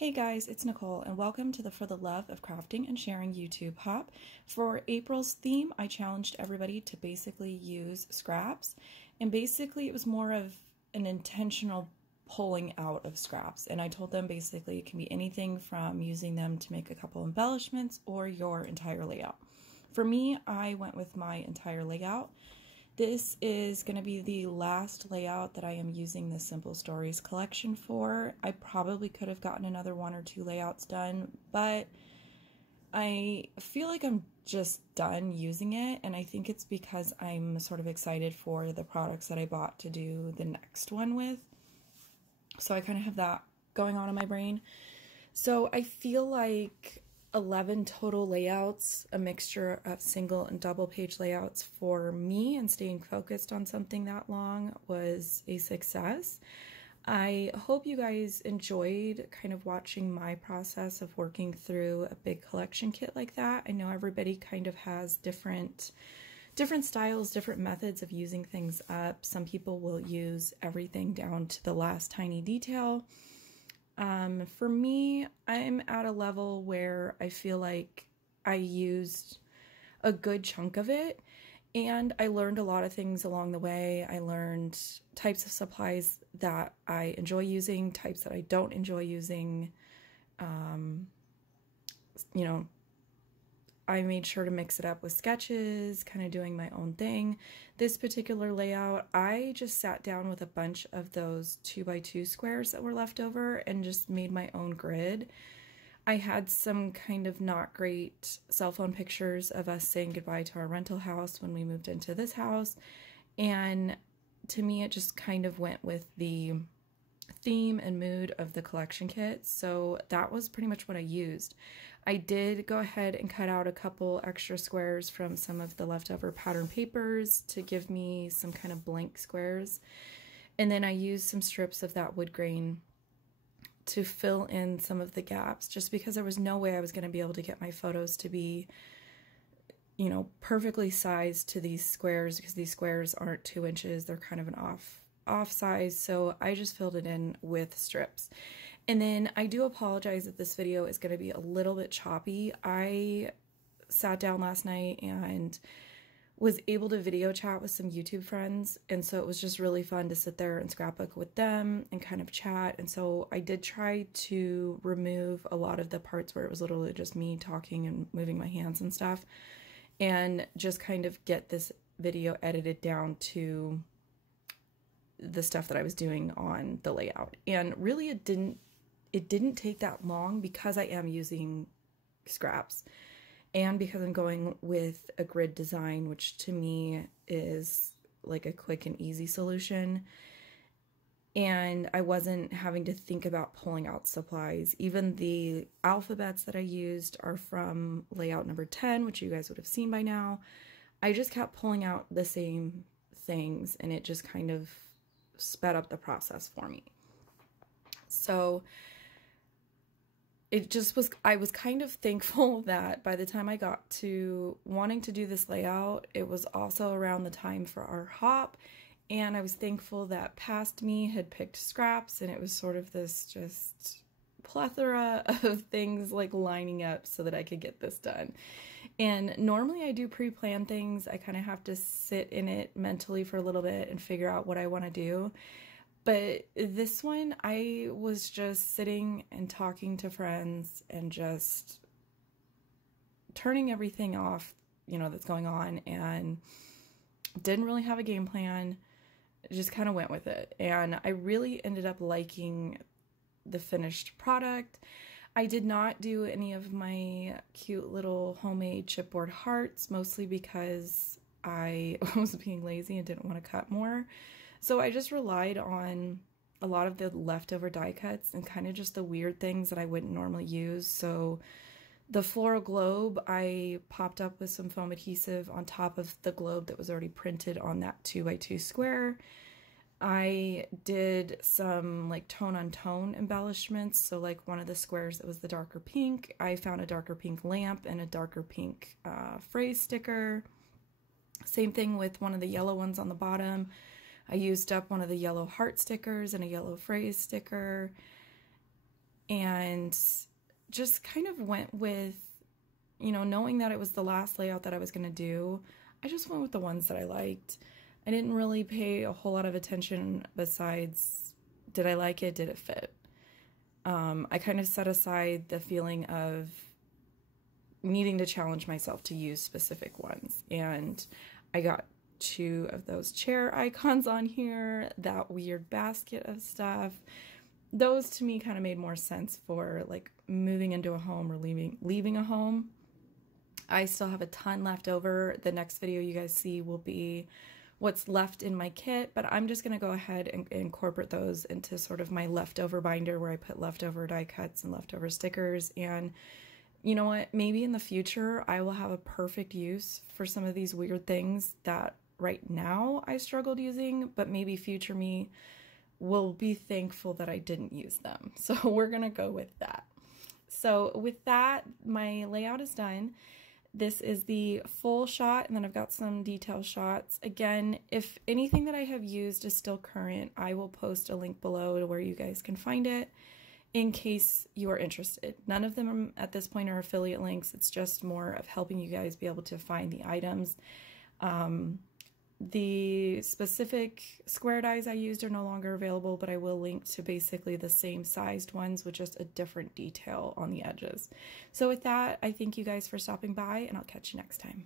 Hey guys, it's Nicole and welcome to the For the Love of Crafting and Sharing YouTube Hop. For April's theme, I challenged everybody to basically use scraps, and basically it was more of an intentional pulling out of scraps, and I told them basically it can be anything from using them to make a couple embellishments or your entire layout. For me, I went with my entire layout. This is going to be the last layout that I am using the Simple Stories collection for. I probably could have gotten another one or two layouts done, but I feel like I'm just done using it, and I think it's because I'm sort of excited for the products that I bought to do the next one with. So I kind of have that going on in my brain. So I feel like 11 total layouts, a mixture of single and double page layouts for me, and staying focused on something that long was a success. I hope you guys enjoyed kind of watching my process of working through a big collection kit like that. I know everybody kind of has different styles, different methods of using things up. Some people will use everything down to the last tiny detail. For me, I'm at a level where I feel like I used a good chunk of it, and I learned a lot of things along the way. I learned types of supplies that I enjoy using, types that I don't enjoy using. You know, I made sure to mix it up with sketches, kind of doing my own thing. This particular layout, I just sat down with a bunch of those 2x2 squares that were left over and just made my own grid. I had some kind of not great cell phone pictures of us saying goodbye to our rental house when we moved into this house, and to me it just kind of went with the theme and mood of the collection kit, so that was pretty much what I used. I did go ahead and cut out a couple extra squares from some of the leftover pattern papers to give me some kind of blank squares, and then I used some strips of that wood grain to fill in some of the gaps, just because there was no way I was going to be able to get my photos to be, you know, perfectly sized to these squares, because these squares aren't 2 inches, they're kind of an off size, so I just filled it in with strips. And then I do apologize that this video is going to be a little bit choppy. I sat down last night and was able to video chat with some YouTube friends, and so it was just really fun to sit there and scrapbook with them and kind of chat. And so I did try to remove a lot of the parts where it was literally just me talking and moving my hands and stuff, and just kind of get this video edited down to the stuff that I was doing on the layout. And really it didn't take that long, because I am using scraps and because I'm going with a grid design, which to me is like a quick and easy solution. And I wasn't having to think about pulling out supplies. Even the alphabets that I used are from layout number 10, which you guys would have seen by now. I just kept pulling out the same things, and it just kind of sped up the process for me. So it just was, I was kind of thankful that by the time I got to wanting to do this layout, it was also around the time for our hop, and I was thankful that past me had picked scraps, and it was sort of this just plethora of things like lining up so that I could get this done. And normally I do pre-plan things. I kind of have to sit in it mentally for a little bit and figure out what I want to do. But this one, I was just sitting and talking to friends and just turning everything off, you know, that's going on, and didn't really have a game plan. Just kind of went with it. And I really ended up liking the finished product. I did not do any of my cute little homemade chipboard hearts, mostly because I was being lazy and didn't want to cut more. So I just relied on a lot of the leftover die cuts and kind of just the weird things that I wouldn't normally use. So the floral globe, I popped up with some foam adhesive on top of the globe that was already printed on that 2x2 square. I did some like tone on tone embellishments. So like one of the squares that was the darker pink, I found a darker pink lamp and a darker pink phrase sticker. Same thing with one of the yellow ones on the bottom. I used up one of the yellow heart stickers and a yellow phrase sticker. and just kind of went with, you know, knowing that it was the last layout that I was going to do, I just went with the ones that I liked. I didn't really pay a whole lot of attention besides, did I like it? Did it fit? I kind of set aside the feeling of needing to challenge myself to use specific ones. And I got 2 of those chair icons on here, that weird basket of stuff. Those to me kind of made more sense for like moving into a home or leaving a home. I still have a ton left over. The next video you guys see will be what's left in my kit, but I'm just going to go ahead and incorporate those into sort of my leftover binder where I put leftover die cuts and leftover stickers. And you know what, maybe in the future I will have a perfect use for some of these weird things that right now I struggled using, but maybe future me will be thankful that I didn't use them. So we're going to go with that. So with that, my layout is done. This is the full shot, and then I've got some detail shots. Again, if anything that I have used is still current, I will post a link below to where you guys can find it in case you are interested. None of them at this point are affiliate links. It's just more of helping you guys be able to find the items. The specific square dies I used are no longer available, but I will link to basically the same sized ones with just a different detail on the edges. So with that, I thank you guys for stopping by, and I'll catch you next time.